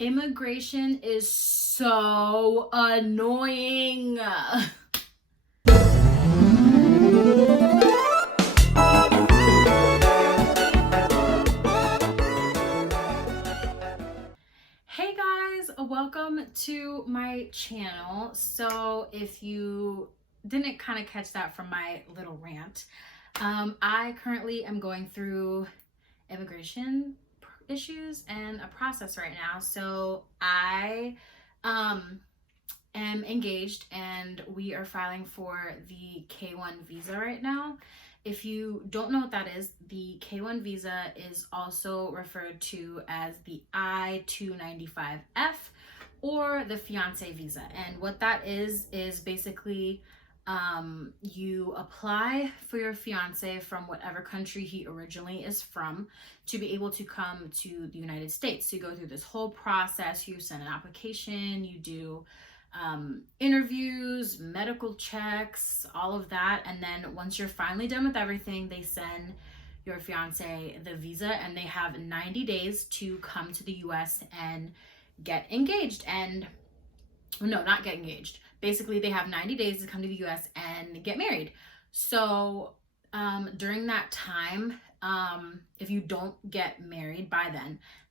Immigration is so annoying. Hey guys, welcome to my channel. So if you didn't kind of catch that from my little rant, I currently am going through immigration issues and a process right now. So I am engaged and we are filing for the K1 visa right now. If you don't know what that is, the K1 visa is also referred to as the I-295F or the fiance visa. And what that is basically you apply for your fiance from whatever country he originally is from to be able to come to the United States. So you go through this whole process, you send an application, you do interviews, medical checks, all of that. And then once you're finally done with everything, they send your fiance the visa and they have 90 days to come to the US and get engaged. And no, not get engaged. Basically, they have 90 days to come to the US and get married. So during that time, if you don't get married by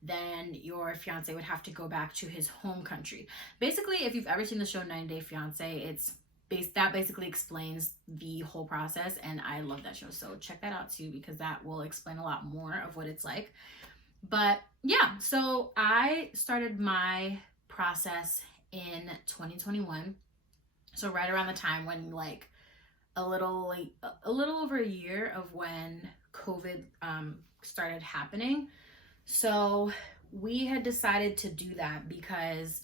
then your fiance would have to go back to his home country. Basically, if you've ever seen the show 90 Day Fiance, that basically explains the whole process, and I love that show. So check that out too, because that will explain a lot more of what it's like. But yeah, so I started my process in 2021. So right around the time when a little over a year of when COVID started happening. So we had decided to do that because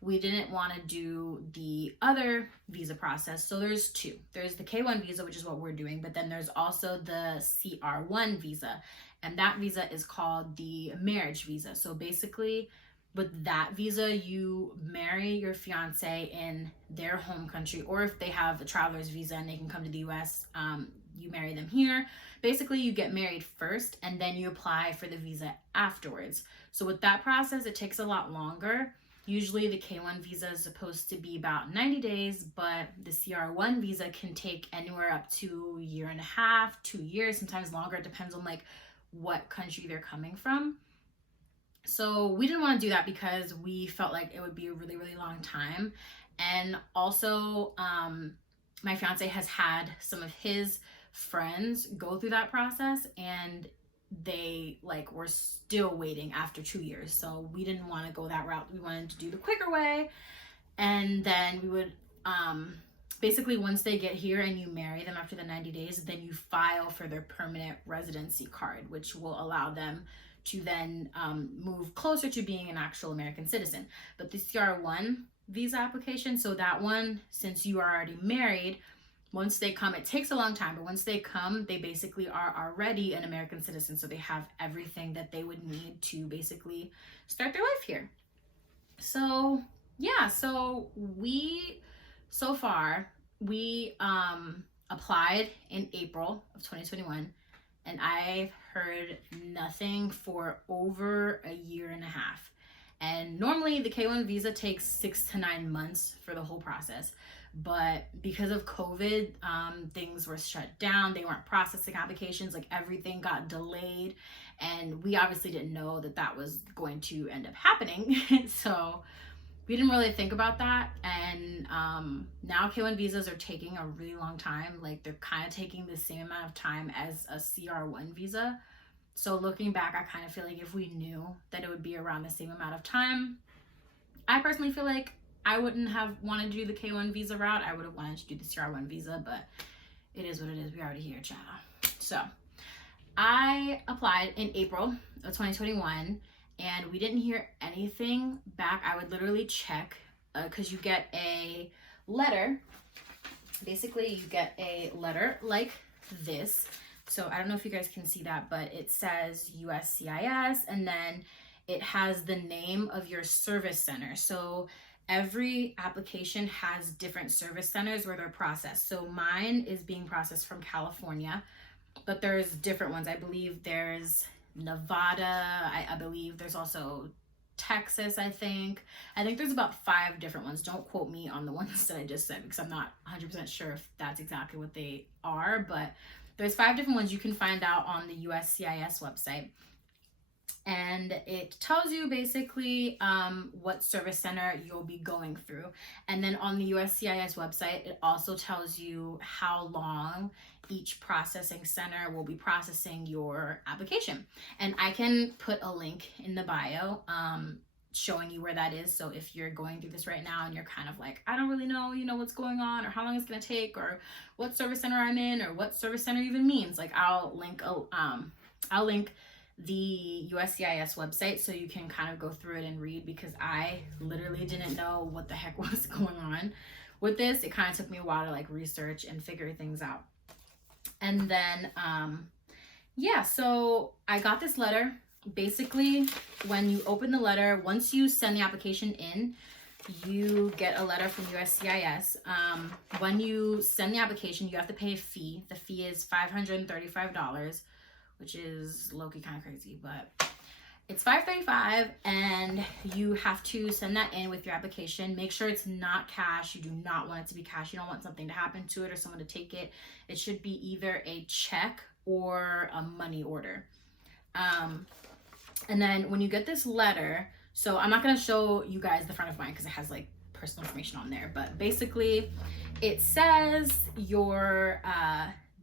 we didn't want to do the other visa process. So there's two. There's the K1 visa, which is what we're doing, but then there's also the CR1 visa. And that visa is called the marriage visa. So basically, with that visa, you marry your fiance in their home country, or if they have a traveler's visa and they can come to the US, you marry them here. Basically, you get married first and then you apply for the visa afterwards. So with that process, it takes a lot longer. Usually the K1 visa is supposed to be about 90 days, but the CR1 visa can take anywhere up to a year and a half, 2 years, sometimes longer. It depends on what country they're coming from. So we didn't want to do that because we felt like it would be a really, really long time. And also, my fiance has had some of his friends go through that process and they were still waiting after 2 years. So we didn't want to go that route. We wanted to do the quicker way. And then we would, basically once they get here and you marry them after the 90 days, then you file for their permanent residency card, which will allow them to then move closer to being an actual American citizen. But the CR1 visa application, so that one, since you are already married, once they come, it takes a long time, but once they come, they basically are already an American citizen. So they have everything that they would need to basically start their life here. So yeah, so far we applied in April of 2021. And I've heard nothing for over a year and a half. And normally the K1 visa takes 6 to 9 months for the whole process. But because of COVID, things were shut down. They weren't processing applications. Everything got delayed. And we obviously didn't know that was going to end up happening. So we didn't really think about that. And now K1 visas are taking a really long time. They're kind of taking the same amount of time as a CR1 visa. So looking back, I kind of feel like if we knew that it would be around the same amount of time, I personally feel like I wouldn't have wanted to do the K1 visa route. I would have wanted to do the CR1 visa, but it is what it is. We're already here, child. So I applied in April of 2021. And we didn't hear anything back. I would literally check because you get a letter. Basically, you get a letter like this. So I don't know if you guys can see that, but it says USCIS, and then it has the name of your service center. So every application has different service centers where they're processed. So mine is being processed from California, but there's different ones. I believe there's Nevada. I believe there's also Texas, I think. I think there's about 5 different ones. Don't quote me on the ones that I just said because I'm not 100% sure if that's exactly what they are, but there's 5 different ones you can find out on the USCIS website. And it tells you basically what service center you'll be going through. And then on the USCIS website, it also tells you how long each processing center will be processing your application. And I can put a link in the bio showing you where that is. So if you're going through this right now and you're kind of like, I don't really know, what's going on or how long it's going to take or what service center I'm in or what service center even means, like I'll link the USCIS website so you can kind of go through it and read, because I literally didn't know what the heck was going on with this. It kind of took me a while to like research and figure things out. And then so I got this letter. Basically, when you open the letter, once you send the application in, you get a letter from USCIS. When you send the application, you have to pay a fee. The fee is $535, which is low-key kind of crazy, but it's $535, and you have to send that in with your application. Make sure it's not cash. You do not want it to be cash. You don't want something to happen to it or someone to take it. It should be either a check or a money order. And then when you get this letter, so I'm not going to show you guys the front of mine because it has like personal information on there, but basically it says your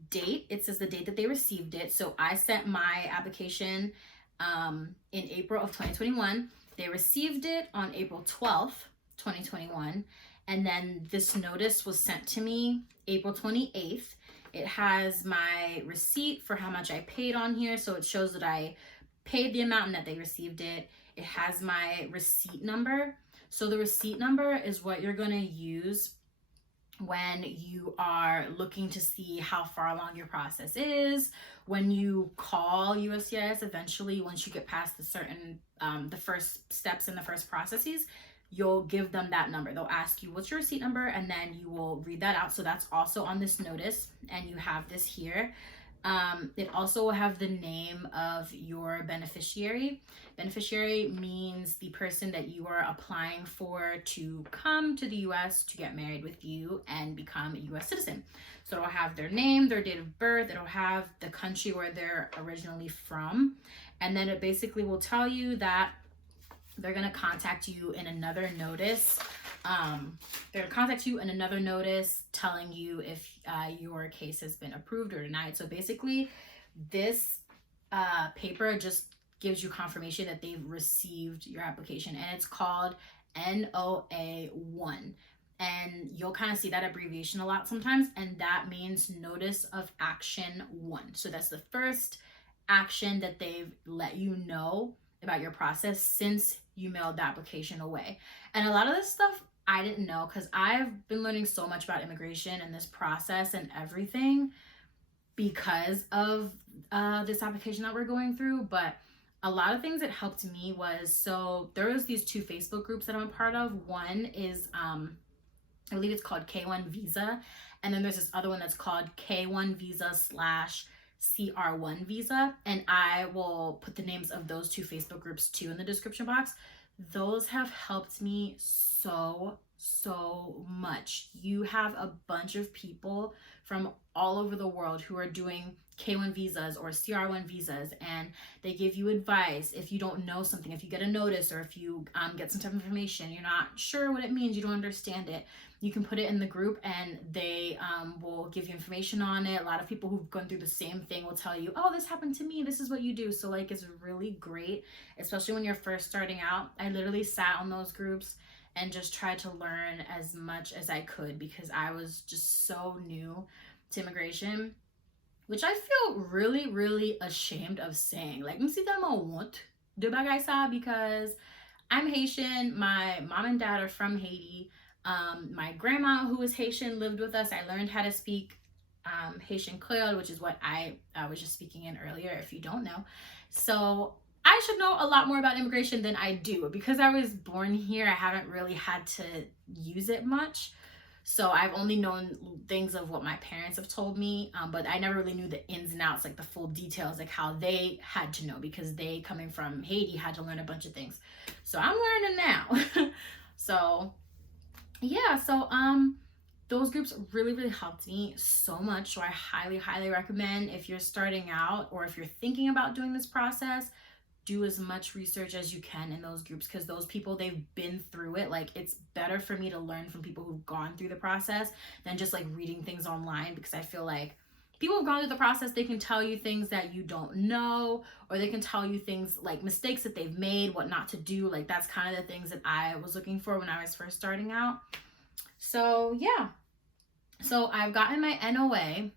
date. It says the date that they received it. So I sent my application in April of 2021. They received it on April 12th, 2021. And then this notice was sent to me April 28th. It has my receipt for how much I paid on here. So it shows that I paid the amount and that they received it. It has my receipt number. So the receipt number is what you're going to use when you are looking to see how far along your process is. When you call USCIS eventually, once you get past the certain the first steps in the first processes, you'll give them that number. They'll ask you what's your receipt number, and then you will read that out. So that's also on this notice, and you have this here. It also will have the name of your beneficiary. Beneficiary means the person that you are applying for to come to the US to get married with you and become a US citizen. So it'll have their name, their date of birth, it'll have the country where they're originally from, and then it basically will tell you that they're going to contact you in another notice. They're going to contact you in another notice telling you if your case has been approved or denied. So basically, this paper just gives you confirmation that they've received your application, and it's called NOA1. And you'll kind of see that abbreviation a lot sometimes, and that means Notice of Action 1. So that's the first action that they've let you know about your process since you mailed the application away. And a lot of this stuff I didn't know, because I've been learning so much about immigration and this process and everything because of this application that we're going through. But a lot of things that helped me was, so there was these 2 Facebook groups that I'm a part of. One is I believe it's called K1 Visa, and then there's this other one that's called K1 Visa / CR1 Visa, and I will put the names of those 2 Facebook groups too in the description box. Those have helped me so much. You have a bunch of people from all over the world who are doing K1 visas or CR1 visas, and they give you advice if you don't know something, if you get a notice, or if you get some type of information, you're not sure what it means, you don't understand it, you can put it in the group and they will give you information on it. A lot of people who've gone through the same thing will tell you, oh, this happened to me, this is what you do. So like, it's really great, especially when you're first starting out. I literally sat on those groups and just tried to learn as much as I could because I was just so new to immigration, which I feel really ashamed of saying. Like, I'm tellement honte de bagay ça because I'm Haitian. My mom and dad are from Haiti. My grandma, who is Haitian, lived with us. I learned how to speak Haitian Creole, which is what I was just speaking in earlier, if you don't know. So I should know a lot more about immigration than I do. Because I was born here, I haven't really had to use it much. So I've only known things of what my parents have told me, but I never really knew the ins and outs, like the full details, like how they had to know, because they, coming from Haiti, had to learn a bunch of things. So I'm learning now. So yeah, so those groups really, really helped me so much. So I highly, highly recommend, if you're starting out or if you're thinking about doing this process, do as much research as you can in those groups, because those people, they've been through it. Like, it's better for me to learn from people who've gone through the process than just like reading things online, because I feel like people who've gone through the process, they can tell you things that you don't know, or they can tell you things like mistakes that they've made, what not to do. Like, that's kind of the things that I was looking for when I was first starting out. So yeah, so I've gotten my NOA.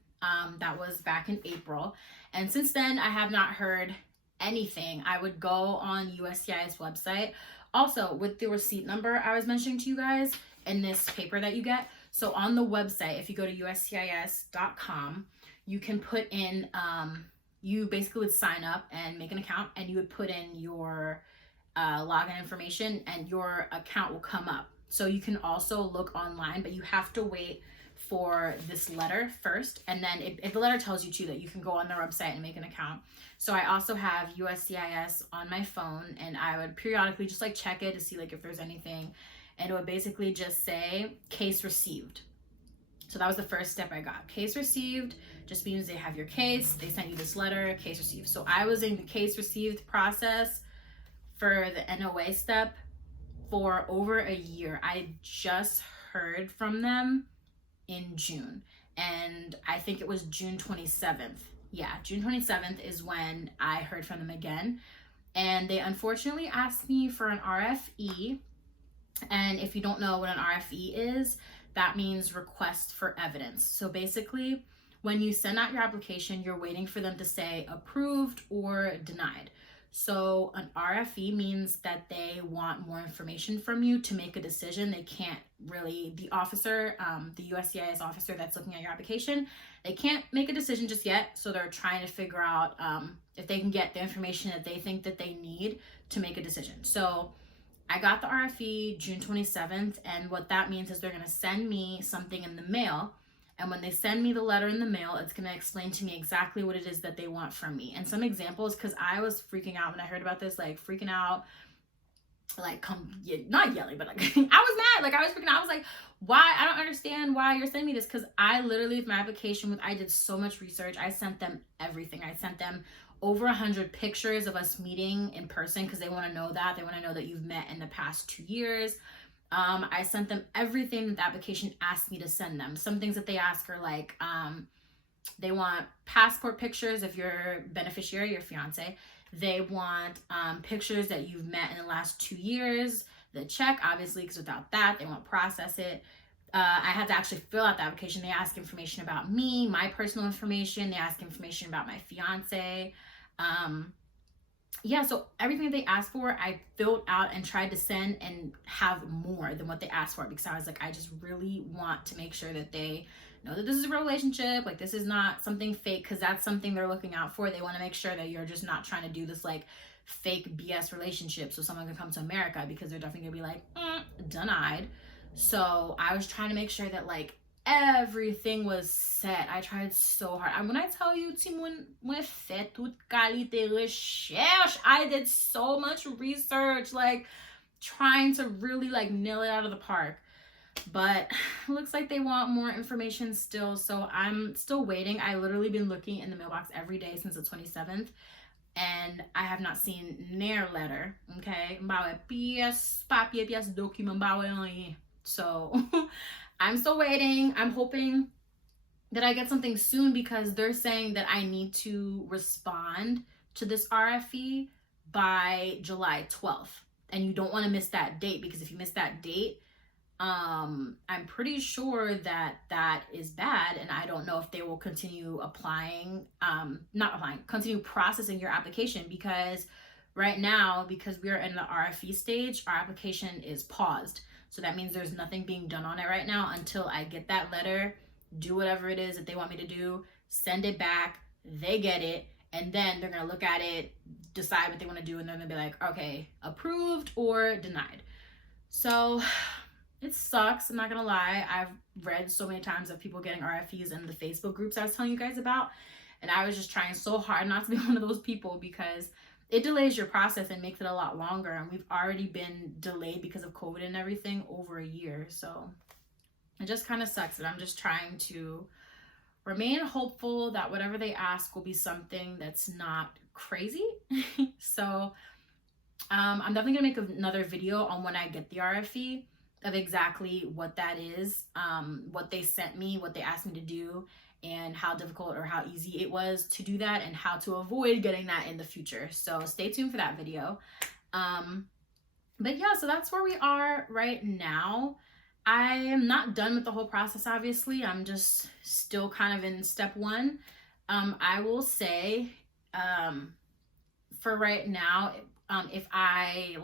That was back in April, and since then I have not heard anything. I would go on USCIS website, also with the receipt number I was mentioning to you guys in this paper that you get. So on the website, if you go to uscis.com, you can put in, you basically would sign up and make an account, and you would put in your login information, and your account will come up. So you can also look online, but you have to wait for this letter first, and then if the letter tells you too that you can go on their website and make an account. So I also have USCIS on my phone, and I would periodically just like check it to see like if there's anything, and it would basically just say case received. So that was the first step I got. Case received just means they have your case, they sent you this letter, case received. So I was in the case received process for the NOA step for over a year. I just heard from them in June, and I think it was June 27th. Yeah, June 27th is when I heard from them again, and they unfortunately asked me for an RFE. And if you don't know what an RFE is, that means request for evidence. So basically, when you send out your application, you're waiting for them to say approved or denied. So an RFE means that they want more information from you to make a decision. They can't really, the officer, the USCIS officer that's looking at your application, they can't make a decision just yet. So they're trying to figure out if they can get the information that they think that they need to make a decision. So I got the RFE June 27th, and what that means is they're going to send me something in the mail. And when they send me the letter in the mail, it's going to explain to me exactly what it is that they want from me. And some examples, because I was freaking out when I heard about this, like freaking out, like not yelling, but like I was mad. Like I was freaking out. I was like, why? I don't understand why you're sending me this. Because I literally, with my application, I did so much research. I sent them everything. I sent them over 100 pictures of us meeting in person, because they want to know that. They want to know that you've met in the past 2 years. I sent them everything that the application asked me to send them. Some things that they ask are like, they want passport pictures of your beneficiary, your fiance. They want pictures that you've met in the last 2 years. The check, obviously, because without that, they won't process it. I had to actually fill out the application. They ask information about me, my personal information. They ask information about my fiance. Yeah, so everything that they asked for, I filled out and tried to send and have more than what they asked for, because I was like, I just really want to make sure that they know that this is a real relationship. Like, this is not something fake, because that's something they're looking out for. They want to make sure that you're just not trying to do this like fake BS relationship so someone can come to America, because they're definitely gonna be like, denied. So I was trying to make sure that like everything was set. I tried so hard. And when I tell you, moi fait toute qualité recherche, I did so much research, like trying to really like nail it out of the park. But it looks like they want more information still, so I'm still waiting. I literally been looking in the mailbox every day since the 27th, and I have not seen their letter. Okay, so I'm still waiting. I'm hoping that I get something soon, because they're saying that I need to respond to this RFE by July 12th. And you don't want to miss that date, because if you miss that date, I'm pretty sure that that is bad. And I don't know if they will continue continue processing your application, because right now, because we are in the RFE stage, our application is paused. So that means there's nothing being done on it right now until I get that letter, do whatever it is that they want me to do, send it back, they get it, and then they're going to look at it, decide what they want to do, and then they'll be like, okay, approved or denied. So it sucks. I'm not gonna lie. I've read so many times of people getting RFEs in the Facebook groups I was telling you guys about. And I was just trying so hard not to be one of those people because it delays your process and makes it a lot longer. And we've already been delayed because of COVID and everything over a year. So it just kind of sucks. And I'm just trying to remain hopeful that whatever they ask will be something that's not crazy. So I'm definitely gonna make another video on when I get the RFE of exactly what that is, what they sent me, what they asked me to do, and how difficult or how easy it was to do that, and how to avoid getting that in the future. So stay tuned for that video. But yeah, so that's where we are right now. I am not done with the whole process, obviously. I'm just still kind of in step one. I will say, for right now, if I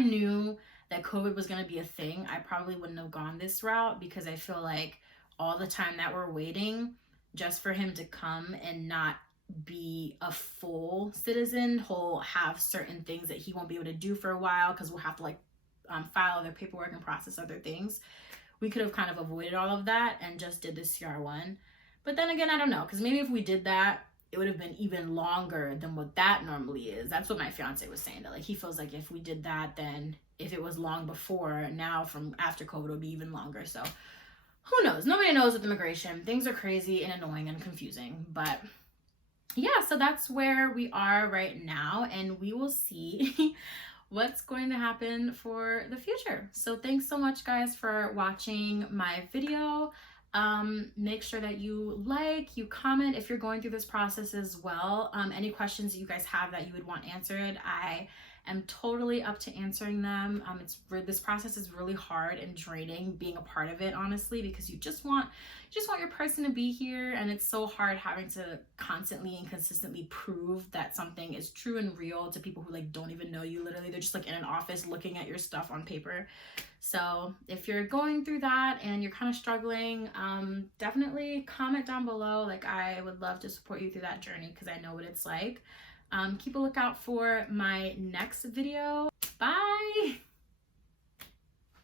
knew that COVID was going to be a thing, I probably wouldn't have gone this route, because I feel like all the time that we're waiting just for him to come and not be a full citizen, he'll have certain things that he won't be able to do for a while because we'll have to file other paperwork and process other things. We could have kind of avoided all of that and just did the CR1. But then again, I don't know, because maybe if we did that, it would have been even longer than what that normally is. That's what my fiance was saying, that like he feels like if we did that, then if it was long before, now from after COVID, it would be even longer. So who knows? Nobody knows with immigration. Things are crazy and annoying and confusing. But yeah, so that's where we are right now, and we will see what's going to happen for the future. So thanks so much, guys, for watching my video. Make sure that you you comment if you're going through this process as well. Any questions you guys have that you would want answered, I am totally up to answering them. This process is really hard and draining being a part of it, honestly, because you just want your person to be here, and it's so hard having to constantly and consistently prove that something is true and real to people who like don't even know you. Literally, they're just like in an office looking at your stuff on paper. So if you're going through that and you're kind of struggling, definitely comment down below. Like, I would love to support you through that journey because I know what it's like. Keep a lookout for my next video. Bye.